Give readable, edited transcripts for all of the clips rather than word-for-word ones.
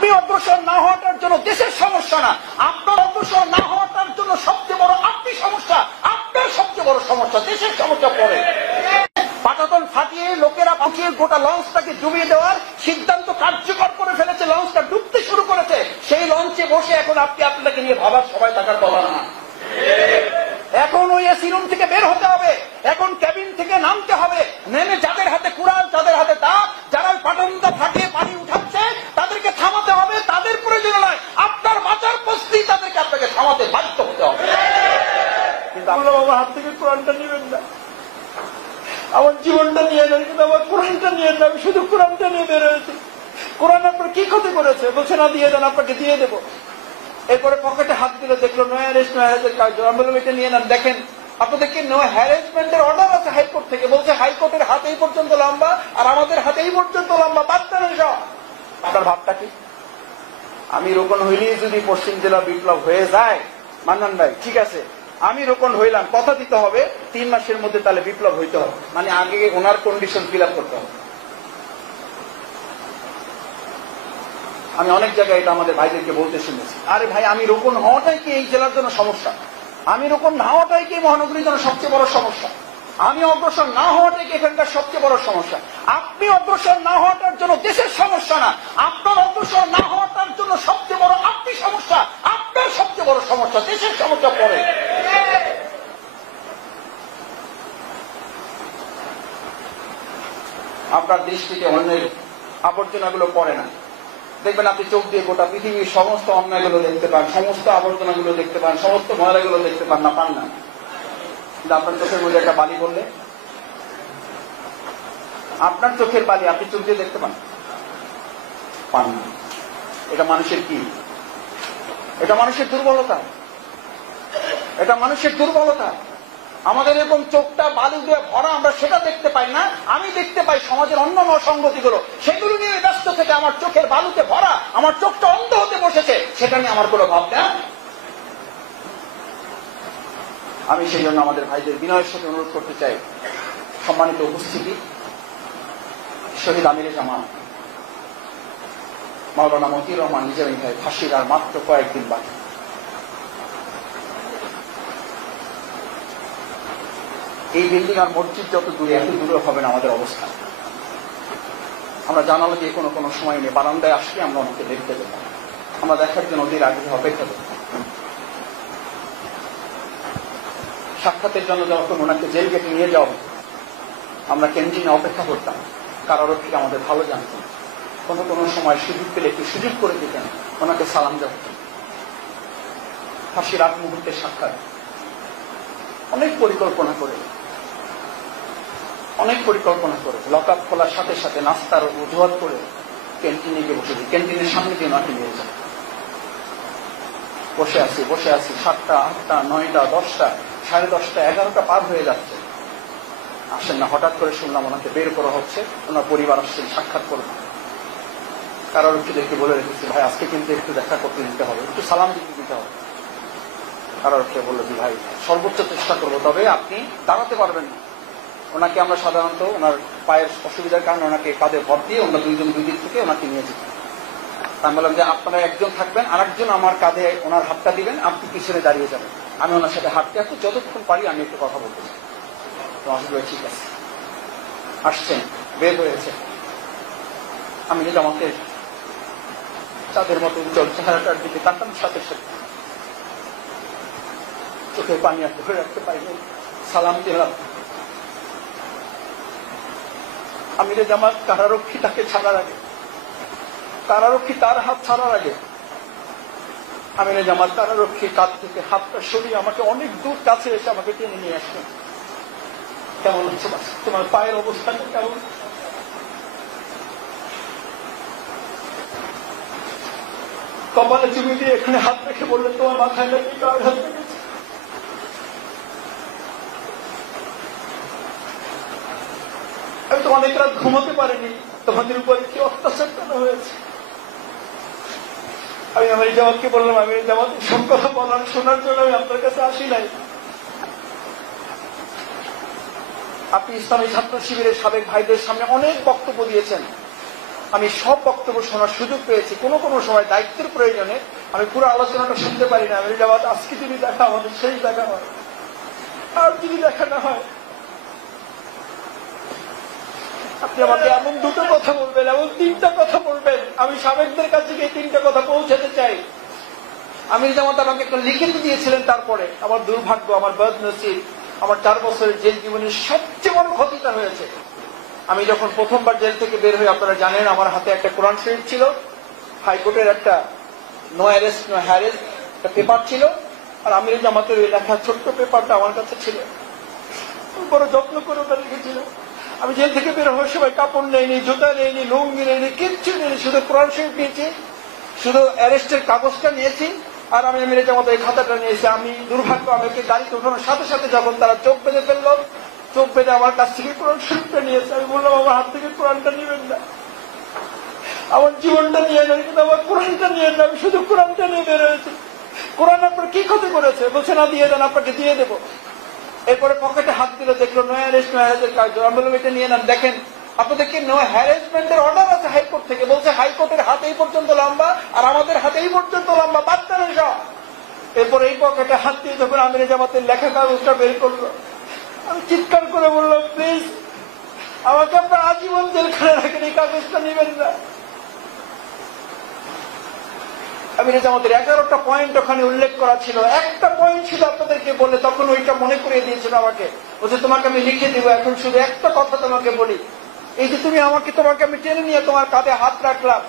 আপনি অগ্রসর না হওয়াটার জন্য দেশের সমস্যা না, আপনার অগ্রসর না হওয়াটার জন্য সবচেয়ে বড় আপনি সমস্যা, আপনার সবচেয়ে বড় সমস্যা, দেশের সমস্যা পরে। পাটাতন ফাটিয়ে লোকেরা পাঠিয়ে গোটা লঞ্চটাকে ডুবিয়ে দেওয়ার সিদ্ধান্ত কার্যকর করে ফেলেছে, লঞ্চটা ডুবতে শুরু করেছে। সেই লঞ্চে বসে এখন আপনি আপনাকে নিয়ে ভাবার সবাই থাকার কথা না। এখন ওই এসি রুম থেকে বের হতে হবে, এখন ক্যাবিন থেকে নামতে হবে, নেমে যাদের হাতে কুড়াল, যাদের হাতে দা, যারা ওই পাটাতনটা ফাটিয়ে পানি উঠাচ্ছে তাদেরকে থামাতে হবে। তাদের প্রয়োজন নয়, আপনার বাঁচার প্রস্তুতি তাদেরকে আপনাকে থামাতে বাধ্য হতে হবে। কিন্তু আল্লাহ বাবার হাত থেকে কোরআনটা নেবেন না, আমার জীবনটা নিয়ে নেন, কিন্তু আমার কোরআনটা নিয়ে না। আমি শুধু কোরআনটা নিয়ে বেরোয়েছি। কোরআন আপনার কি ক্ষতি করেছে? বলছে না দিয়ে দেন, আপনাকে দিয়ে দেবো। এরপরে পকেটে হাত দিলে দেখলো নো অ্যারেস্ট, নো হ্যারাসের কাজ। আমি বললাম এটা নিয়ে নেন, দেখেন আপনাদেরকে নো হ্যারাসমেন্টের অর্ডার আছে হাইকোর্ট থেকে। বলছে হাইকোর্টের হাত এই পর্যন্ত লম্বা আর আমাদের হাত এই পর্যন্ত লম্বা, বাদ দেন সব। আপনার ভাবটা কি? আমি রোকন হইলেই যদি পশ্চিম জেলা বিপ্লব হয়ে যায়, মান্নান ভাই ঠিক আছে, আমি রোকন হইলাম, কথা দিতে হবে 3 মাসের মধ্যে তাহলে বিপ্লব হইতে হবে, মানে আগে ওনার কন্ডিশন ফিল আপ করতে হবে। আমি অনেক জায়গায় এটা আমাদের ভাইদেরকে বলতে শুনেছি, আরে ভাই আমি রোকন হওয়াটাই কি এই জেলার জন্য সমস্যা? আমি রোকন না হওয়াটাই কি মহানগরীর জন্য সবচেয়ে বড় সমস্যা? আমি অগ্রসর না হওয়াটাই কি এখানকার সবচেয়ে বড় সমস্যা? আপনি অগ্রসর না হওয়াটার জন্য দেশের সমস্যা না, আপনার অগ্রসর না হওয়াটার জন্য সবচেয়ে বড় আপনি সমস্যা, আপনার সবচেয়ে বড় সমস্যা, দেশের সমস্যা পরে। আপনার দৃষ্টিতে অন্যের আবর্জনাগুলো পড়ে না। দেখবেন আপনি চোখ দিয়ে গোটা পৃথিবীর সমস্ত অন্যায়গুলো দেখতে পান, সমস্ত আবর্জনাগুলো দেখতে পান, সমস্ত ময়লাগুলো দেখতে পান না? পান না। কিন্তু আপনার চোখের মধ্যে একটা বালি বললে, আপনার চোখের বালি আপনি চোখ দিয়ে দেখতে পান? পান না। এটা মানুষের কি? এটা মানুষের দুর্বলতা, এটা মানুষের দুর্বলতা। আমাদের এরকম চোখটা বালু দিয়ে ভরা, আমরা সেটা দেখতে পাই না। আমি দেখতে পাই সমাজের অন্যান্য অসঙ্গতিগুলো, সেগুলো নিয়ে ব্যস্ত থেকে আমার চোখের বালুতে ভরা, আমার চোখটা অন্ধ হতে বসেছে, সেটা নিয়ে আমার কোনো ভাবনা। আমি সেই জন্য আমাদের ভাইদের বিনয়ের সাথে অনুরোধ করতে চাই, সম্মানিত উপস্থিতি, শহীদ আমিরে জামাত মাওলানা মতিউর রহমান নিজামী ভাই ফাঁসির আর মাত্র কয়েকদিন বাকি। এই বিল্ডিং আর মসজিদ যত দূরে, এত দূরে হবে না আমাদের অবস্থা। আমরা জানালো যে কোনো কোনো সময় নিয়ে বারান্দায় আসলে আমরা ওনাকে দেখতে পেতাম, আমরা দেখার জন্য ওদের আগে অপেক্ষা করতাম। সাক্ষাতের জন্য যখন ওনাকে জেল গেটে নিয়ে যাওয়া, আমরা ক্যান্টিনে অপেক্ষা করতাম। কারারক্ষীরা আমাদের ভালো জানতেন, কোনো কোনো সময় সুযোগ পেলে একটু সুযোগ করে দিতেন, ওনাকে সালাম দেওয়া। ফাঁসির আগ মুহূর্তে সাক্ষাৎ, অনেক পরিকল্পনা করে লকআপ খোলার সাথে সাথে নাস্তার অজুহাত করে ক্যান্টিনে গিয়ে বসে দিই, ক্যান্টিনের সামনে দিয়ে ওনাকে নিয়ে যাই। বসে আছি 7টা, 8টা, 9টা, 10টা, 10:30, 11টা পার হয়ে যাচ্ছে, আসেন না। হঠাৎ করে শুনলাম ওনাকে বের করা হচ্ছে, ওনার পরিবার আসছেন সাক্ষাৎ করবেন। কারারক্ষীদেরকে বলে রেখেছি, ভাই আজকে কিন্তু একটু দেখা করতে দিতে হবে, একটু সালাম দিতে হবে। কারারক্ষী বলল যে ভাই সর্বোচ্চ চেষ্টা করবো, তবে আপনি দাঁড়াতে পারবেন না। ওনাকে আমরা সাধারণত ওনার পায়ের অসুবিধার কারণে ওনাকে কাঁধে ভর দিয়ে আমরা দুই দিক থেকে ওনাকে নিয়ে যেতাম। আমি বললাম যে আপনারা একজন থাকবেন, আর একজন আমার কাঁধে ওনার হাতটা দিবেন, আপনি পিছনে দাঁড়িয়ে যাবেন, আমি ওনার সাথে হাঁটতে হাঁটতে যতক্ষণ পারি আমি একটু কথা বলতে চাই। তো আসলে ঠিক আছে, আসছেন, বের হয়েছে। আমি যে জামাতের তাদের মতো উজ্জ্বল চেহারাটার দিকে তাকান, সাথে সাথে চোখের পানি আর ধরে রাখতে পারিনি, সালাম দিলাম। আমিরে জামাত কারারক্ষী তাকে ছাড়ার আগে, কারারক্ষী তার হাত ছাড়ার আগে, আমিরে জামাত কারারক্ষী কাছ থেকে হাতটা সরিয়ে আমাকে অনেক দূর কাছে এসে আমাকে টেনে নিয়ে আসলেন। কেমন হচ্ছে তোমার পায়ের অবস্থাটা কেমন? কপালে চুমি দিয়ে এখানে হাত রেখে বললেন তোমার মাথায় নাকি কার হাত রেখেছে? আমি তো অনেক রাত ঘুমাতে পারিনি, তোমাদের উপরে কি অত্যাচার করা হয়েছে। আমি আমিরে জামাতকে বললাম, আমিরে জামাত সব কথা বলার শোনার জন্য আমি আপনার কাছে আসি নাই। আপনি ইসলামী ছাত্র শিবিরের সাবেক ভাইদের সামনে অনেক বক্তব্য দিয়েছেন, আমি সব বক্তব্য শোনার সুযোগ পেয়েছি। কোনো কোনো সময় দায়িত্বের প্রয়োজনে আমি পুরো আলোচনাটা শুনতে পারি না। আমি জামাত আজকে যদি দেখা আমাদের শেষ দেখা হয়, আর যদি দেখা না হয়, আপনি আমাকে এমন দুটো কথা বলবেন, এমন তিনটা কথা বলবেন। আমি সাবেকদের কাছে গিয়ে তিনটা কথা পৌঁছাতে চাই। আমির জামাত আমাকে একটা লিখিত দিয়েছিলেন। তারপরে আমার দুর্ভাগ্য, আমার বদনসিব, আমার 4 বছরের জেল জীবনের সবচেয়ে বড় ক্ষতিটা হয়েছে। আমি যখন প্রথমবার জেল থেকে বের হই, আপনারা জানেন আমার হাতে একটা কোরআন শরীফ ছিল, হাইকোর্টের একটা নো অ্যারেস্ট নো হ্যারেস একটা পেপার ছিল, আর আমির জামাতের ওই লেখা ছোট্ট পেপারটা আমার কাছে ছিল। বড় যত্ন করে ওটা লিখেছিল। আমি জেল থেকে বের হওয়ার সময় কাপড় নেইনি, জুতা নেইনি, লুঙ্গি নেইনি, কিচ্ছু নেইনি, শুধু কোরআন শরীফ নিয়েছি, শুধু অ্যারেস্টের কাগজটা নিয়েছি, আর আমি আমির জামাতের এই খাতাটা নিয়েছি। আমি দুর্ভাগ্য, আমাকে গাড়িতে ওঠানোর সাথে সাথে যখন তারা চোখ বেঁধে ফেললো, চোখ বেঁধে আমার কাছ থেকে কোরআন শরীফটা নিয়েছে। আমি বললাম, আমার হাত থেকে কোরআনটা নিবেন না, আমার জীবনটা নিয়ে নেন, কিন্তু আমার কোরআনটা নিয়ে নেন। আমি শুধু কোরআনটা নিয়ে বের হয়েছি। কোরআন আপনার কি ক্ষতি করেছে? বলছে না, দিয়ে দেন, আপনাকে দিয়ে দেবো। এরপরে পকেটে হাত দিল, দেখলো নো অ্যারেস্ট নো হ্যারেসের কাজ। আমি বললাম, এটা নিয়ে নেন, দেখেন আপনাদেরকে নো হ্যারাসমেন্টের অর্ডার আছে হাইকোর্ট থেকে। বলছে হাইকোর্টের হাত এই পর্যন্ত লম্বা, আর আমাদের হাতে এই পর্যন্ত লম্বা, বাচ্চা নেই সব। এরপর এই পকেটে হাত দিয়ে যখন আমির জামাতের লেখা কাগজটা বের করলো, আমি চিৎকার করে বললাম, প্লিজ আমাকে আপনার আজীবন জেলখানে রাখেন, এই কাগজটা নেবেন না। আমির জামাতের 11টা পয়েন্ট ওখানে উল্লেখ করা ছিল। একটা পয়েন্ট ছিল আপনাদেরকে বলে, তখন ওইটা মনে করিয়ে দিয়েছিল আমাকে। বলছে, তোমাকে আমি লিখে দিব, এখন শুধু একটা কথা তোমাকে বলি। এই যে তুমি তোমাকে আমি টেনে নিয়ে তোমার কাঁধে হাত রাখলাম,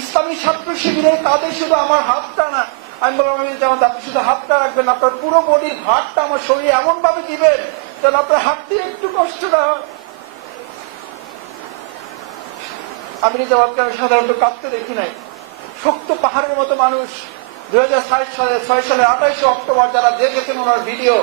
ইসলামী ছাত্র শিবিরের কাঁধে শুধু আমার হাতটা না। আমি বললাম, আমির জামাত আপনি শুধু হাতটা রাখবেন, আপনার পুরো বডির ভারটা আমার শরীরে এমন ভাবে দিবেন যেন আপনার হাত দিয়ে একটু কষ্ট না হয়। আমির জামাতকে আমি সাধারণত কাঁদতে দেখি নাই। শক্ত পাহাড়ের মতো মানুষ। 2006 সালের 28 অক্টোবর যারা দেখেছেন ওনার ভিডিও,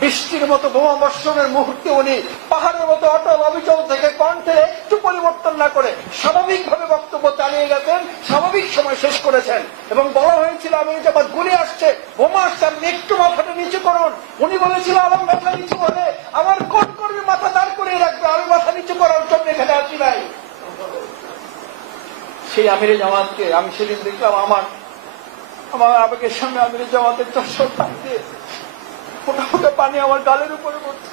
বৃষ্টির মতো বোমা বর্ষণের মুহূর্তে উনি পাহাড়ের মতো অটল অবিচল থেকে কণ্ঠে একটু পরিবর্তন না করে স্বাভাবিকভাবে বক্তব্য চালিয়ে গেছেন, স্বাভাবিক সময় শেষ করেছেন। এবং বলা হয়েছিল আমির জামাত গুলি আসছে, বোমা আসছে, আপনি একটু মাথাটা নিচু করুন। উনি বলেছিল, আমার মাথা নিচু হলে আমার কোন কর্মী মাথা দাঁড় করিয়ে রাখবে, আমি মাথা নিচু করার জন্য এখানে আসি নাই। সেই আমির জামাতকে আমি সেদিন দেখলাম, আমার আবেগের সঙ্গে আমির জামাতের চশমা থাকতে ফোটা ফোটা পানি আমার গালের উপরে পড়ছে।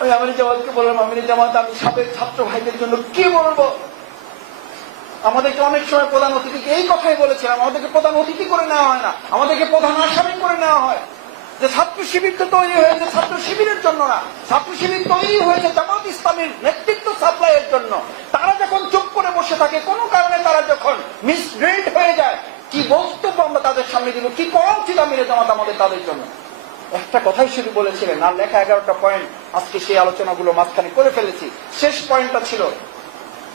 আমি আমির জামাতকে বললাম, আমির জামাত আমি সাবেক ছাত্র ভাইদের জন্য কি বলবো? আমাদেরকে অনেক সময় প্রধান অতিথিকে এই কথাই বলেছিলাম, আমাদেরকে প্রধান অতিথি করে নেওয়া হয় না, আমাদেরকে প্রধান আসামি করে নেওয়া হয়। যে ছাত্র শিবির তো তৈরি হয়েছে ছাত্র শিবিরের জন্য না, ছাত্র শিবির তৈরি হয়েছে জামাত ইসলামীর নেতৃত্ব সাপ্লাইয়ের জন্য। তারা যখন চুপ করে বসে থাকে, কোনো কারণে তারা যখন মিসগাইড হয়ে যায়, কি বক্তব্য আমরা তাদের সামনে দিব, কি করা উচিত আমির জামাত আমাদের তাদের জন্য? একটা কথাই শুধু বলেছিলেন, আর লেখা 11টা পয়েন্ট। আজকে সেই আলোচনাগুলো মাঝখানে করে ফেলেছি। শেষ পয়েন্টটা ছিল,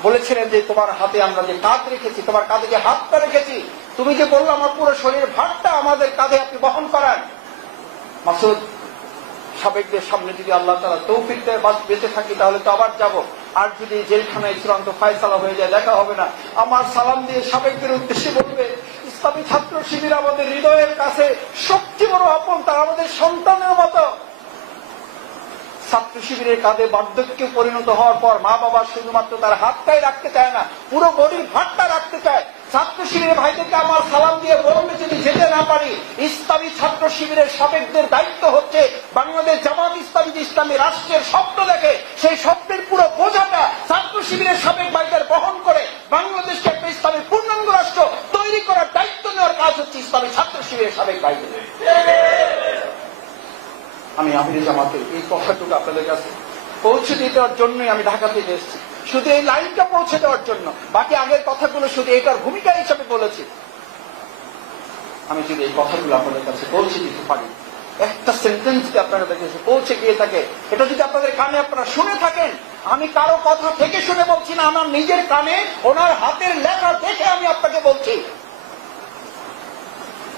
বলেছিলেন যে তোমার হাতে আমরা যে কাঁধ রেখেছি, তোমার কাঁধে যে হাতটা রেখেছি, তুমি যে বললো আমার পুরো শরীরের ভারটা আমাদের কাঁধে আপনি বহন করান। মাসুদ, সাবেকদের সামনে যদি আল্লাহ তাআলা তৌফিক দেয় বেঁচে থাকি তাহলে তো আবার যাব, আর যদি জেলখানায় চূড়ান্ত ফায়সালা হয়ে যায় দেখা হবে না। আমার সালাম দিয়ে সাবেকদের উদ্দেশ্যে বলবে, ইসলামী ছাত্র শিবির আমাদের হৃদয়ের কাছে সবচেয়ে বড় আপন, তারা আমাদের সন্তানের মতো। ছাত্র শিবিরের কাঁধে বার্ধক্যে পরিণত হওয়ার পর মা বাবা শুধুমাত্র তার হাতটাই রাখতে চায় না, পুরো বডির ভাতটা রাখতে চায়। ছাত্র শিবিরের ভাইদেরকে আমার সালাম দিয়ে বলবে, যদি যেতে না পারি, ইসলামী ছাত্র শিবিরের সাবেকদের দায়িত্ব হচ্ছে বাংলাদেশ জামাত ইসলামী যে ইসলামী রাষ্ট্রের স্বপ্ন দেখে, সেই স্বপ্নের পুরো বোঝাটা ছাত্র শিবিরের সাবেক ভাইদের বহন করে বাংলাদেশকে একটা ইসলামী পূর্ণাঙ্গ রাষ্ট্র তৈরি করার দায়িত্ব নেওয়ার কাজ হচ্ছে ইসলামী ছাত্র শিবিরের সাবেক ভাইদের। আমি আমির জামাতের এই কথাটুকু আপনাদের কাছে পৌঁছে দিয়ে দেওয়ার জন্যই আমি ঢাকা থেকে এসেছি, শুধু এই লাইনটা পৌঁছে দেওয়ার জন্য। বাকি আগের কথাগুলো শুধু এটার ভূমিকা হিসাবে বলেছি। আমি যদি এই কথাগুলো আপনাদের কাছে পৌঁছে দিতে পারি, একটা সেন্টেন্স যদি আপনাদের কাছে পৌঁছে গিয়ে থাকে, এটা যদি আপনাদের কানে আপনারা শুনে থাকেন, আমি কারো কথা থেকে শুনে বলছি না, আমার নিজের কানে ওনার হাতের লেখা দেখে আমি আপনাকে বলছি।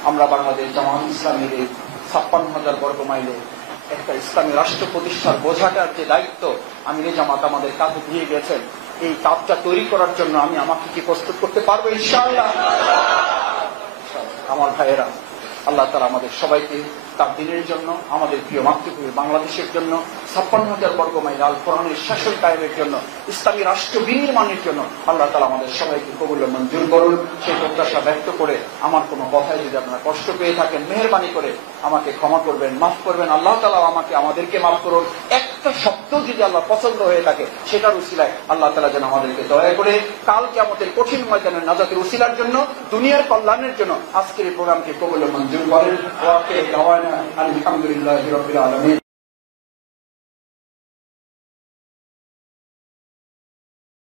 আমরা বাংলাদেশ জামাত ইসলামীর এই 56,000 বর্গ মাইলে একটা ইসলামী রাষ্ট্র প্রতিষ্ঠার বোঝাটার যে দায়িত্ব আমির জামাত আমাদের কাঁধে দিয়ে গেছেন, এই কাজটা তৈরি করার জন্য আমি আমাকে কি প্রস্তুত করতে পারবো ইনশাআল্লাহ? আমার ভাইয়েরা, আল্লাহ তাআলা আমাদের সবাইকে তার দিনের জন্য, আমাদের প্রিয় মাতৃভূমি বাংলাদেশের জন্য, 56,000 বর্গ মাইল আল কোরআনের শাসন কায়েমের জন্য, ইসলামী রাষ্ট্র বিনির্মাণের জন্য আল্লাহ তাআলা আমাদের সবাইকে কবুল ও মঞ্জুর করুন। সেই প্রত্যাশা ব্যক্ত করে আমার কোনো কথায় যদি আপনারা কষ্ট পেয়ে থাকেন, মেহেরবানি করে আমাকে ক্ষমা করবেন, মাফ করবেন। আল্লাহ তাআলা আমাদেরকে মাফ করুন। একটা শব্দ যদি আল্লাহ পছন্দ হয়ে থাকে সেটার উসিলায় আল্লাহ তাআলা যেন আমাদেরকে দয়া করে কাল কিয়ামতের কঠিন ময়দানের নাজাতের উসিলার জন্য, দুনিয়ার কল্যাণের জন্য আজকের এই প্রোগ্রামকে কবুল ও মঞ্জুর করেন। ওয়া আখিরু দাওয়ানা আলহামদুলিল্লাহি রাব্বিল আলামিন।